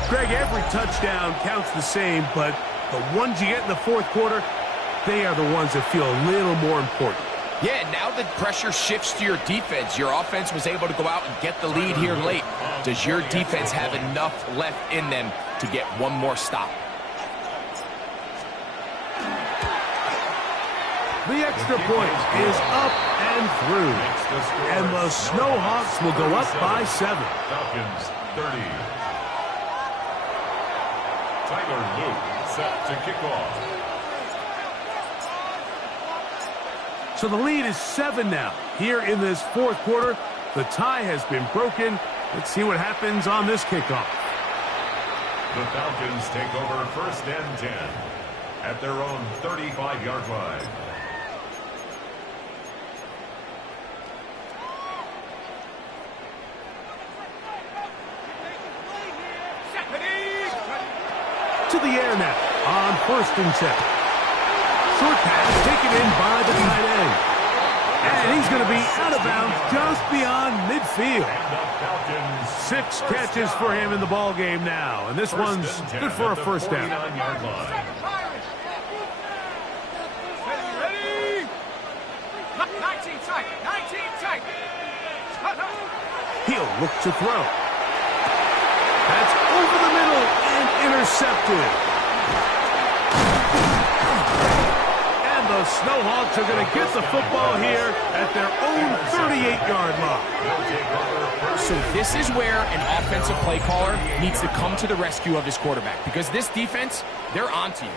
Greg, every touchdown counts the same, but The ones you get in the fourth quarter, they are the ones that feel a little more important. Yeah, now the pressure shifts to your defense. Your offense was able to go out and get the lead here late. Does your defense have enough left in them to get one more stop? The extra point is up and through. And the Snowhawks will go up by 7. Falcons 30. Tyler Luke set to kick off. So the lead is 7 now. Here in this fourth quarter, the tie has been broken. Let's see what happens on this kickoff. The Falcons take over 1st and 10 at their own 35-yard line. To the air now on 1st and 10. Short pass taken in by the tight end. And he's going to be out of bounds just beyond midfield. 6 catches for him in the ball game now. And this one's good for a first down. He'll look to throw. That's over the middle and intercepted. And the Snowhawks are going to get the football here at their own 38-yard line. So this is where an offensive play caller needs to come to the rescue of his quarterback, because this defense, they're onto you.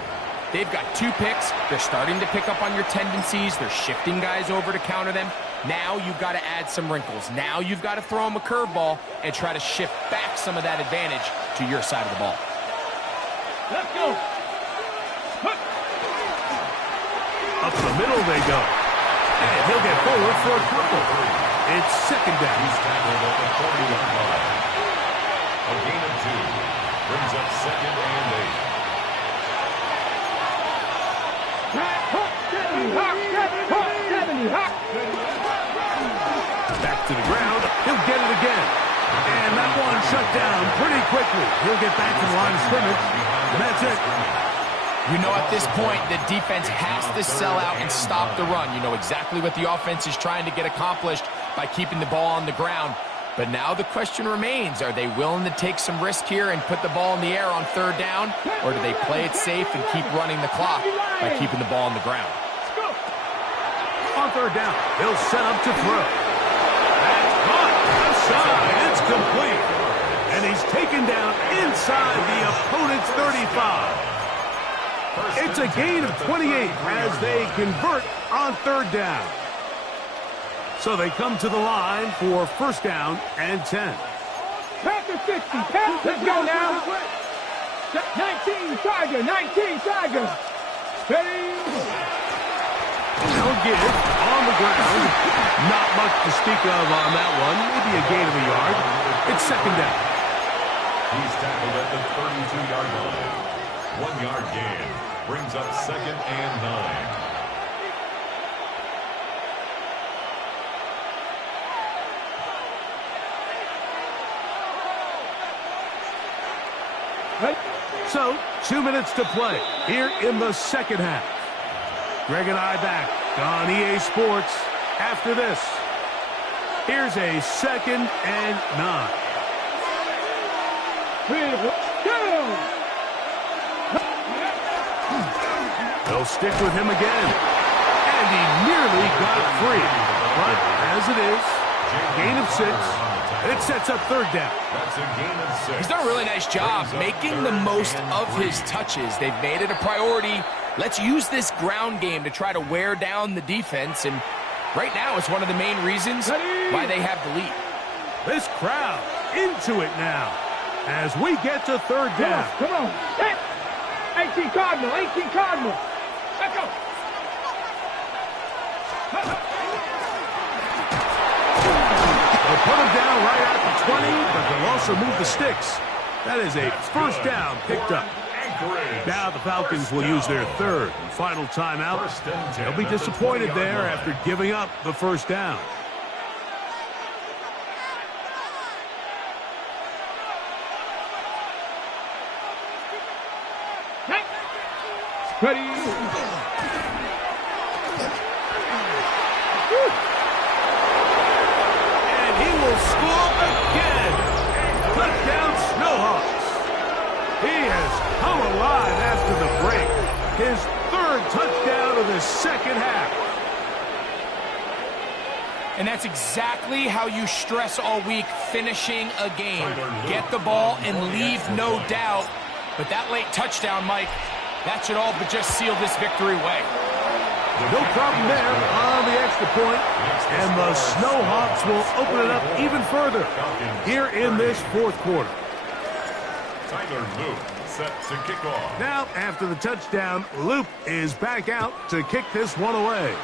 They've got 2 picks. They're starting to pick up on your tendencies. They're shifting guys over to counter them. Now you've got to add some wrinkles. Now you've got to throw them a curveball and try to shift back some of that advantage to your side of the ball. Let's go. Up the middle they go. And he'll get forward for a couple. It's 2nd down. He's tackled at the 40-yard line. A gain of 2 brings up 2nd and 8. Back to the ground. He'll get it again. And that one shut down pretty quickly. He'll get back to the line of scrimmage. And that's it. You know, at this point, the defense has to sell out and stop the run. You know exactly what the offense is trying to get accomplished by keeping the ball on the ground. But now the question remains, are they willing to take some risk here and put the ball in the air on 3rd down? Or do they play it safe and keep running the clock by keeping the ball on the ground? On 3rd down, he'll set up to throw. That's caught outside. It's complete. And he's taken down inside the opponent's 35. It's a gain of 28 as they convert on 3rd down. So they come to the line for 1st down and 10. Packer 60. Let's go now. 19 Tiger. 19 Tiger. Steady. They'll get it on the ground. Not much to speak of on that one. Maybe a gain of a yard. It's 2nd down. He's tackled at the 32-yard line. 1-yard gain brings up 2nd and 9. So, 2 minutes to play here in the 2nd half. Greg and I back on EA Sports after this. Here's a 2nd and 9. 3, 2. They'll stick with him again. And he nearly got free. But as it is, gain of 6. It sets up 3rd down. That's a gain of 6. He's done a really nice job making the most of his touches. They've made it a priority. Let's use this ground game to try to wear down the defense. And right now, it's one of the main reasons why they have the lead. This crowd into it now as we get to 3rd down. Come on. 18 Cardinal. 18 Cardinal. Let's go. They'll put him down right at the 20, but they'll also move the sticks. That is a 1st down picked up. Now the Falcons will use their 3rd and final timeout. They'll be disappointed there after giving up the 1st down. Ready. And he will score again. Touchdown, Snowhawks. He has come alive after the break. His third touchdown of the second half. And that's exactly how you stress all week, finishing a game. Get the ball and leave no doubt. But that late touchdown, Mike, that should all but just seal this victory away. No problem there on the extra point. And the Snowhawks will open it up even further here in this fourth quarter. Tyler Luke set to kick off. Now, after the touchdown, Luke is back out to kick this one away.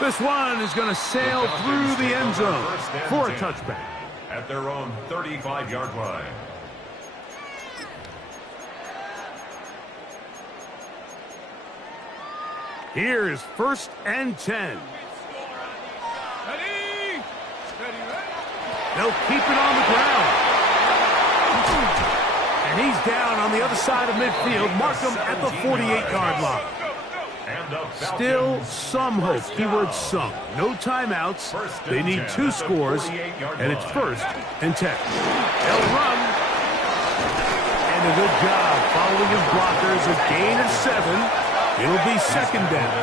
This one is going to sail through the end zone for a touchback. At their own 35-yard line. Here is 1st and 10. Ready. Ready, ready. They'll keep it on the ground. And he's down on the other side of midfield. Mark him at the 48-yard line. Still some hope. Keyword some. No timeouts. They need 2 scores, and it's 1st and 10. They'll run. And a good job following his blockers. A gain of 7. It'll be 2nd down.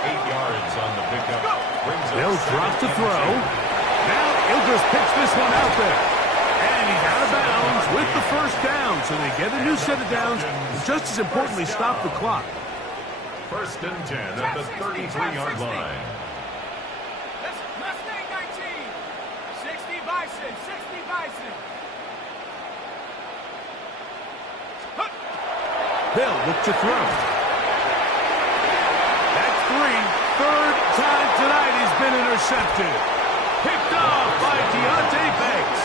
8 yards on the pickup. They'll drop to throw. Now he'll just pitch this one out there. And he's out of bounds with the 1st down. So they get a new set of downs. And just as importantly, stop the clock. 1st and 10 at the 33-yard line. Mustang 19. 60 Bison. 60 Bison. They'll look to throw. That's 3. 3rd time tonight he's been intercepted. Picked off by Deontay Banks.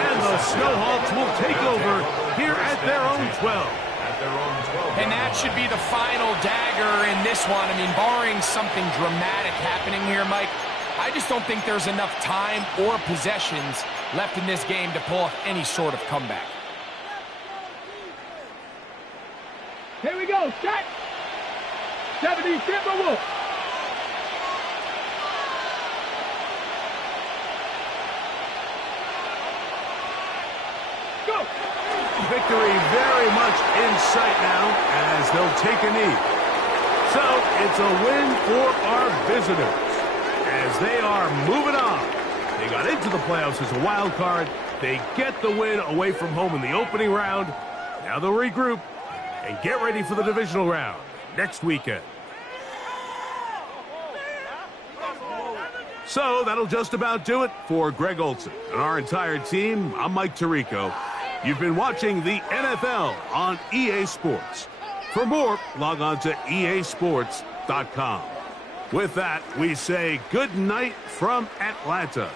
And the Snowhawks will take over here at their own 12. And that should be the final dagger in this one. I mean, barring something dramatic happening here, Mike, I just don't think there's enough time or possessions left in this game to pull off any sort of comeback. Here we go. Set. 70 Timberwolves. Go. Victory very much in sight now as they'll take a knee. So it's a win for our visitors as they are moving on. They got into the playoffs as a wild card. They get the win away from home in the opening round. Now they'll regroup and get ready for the divisional round next weekend. So that'll just about do it for Greg Olson and our entire team. I'm Mike Tirico. You've been watching the NFL on EA Sports. For more, log on to easports.com. With that, we say good night from Atlanta.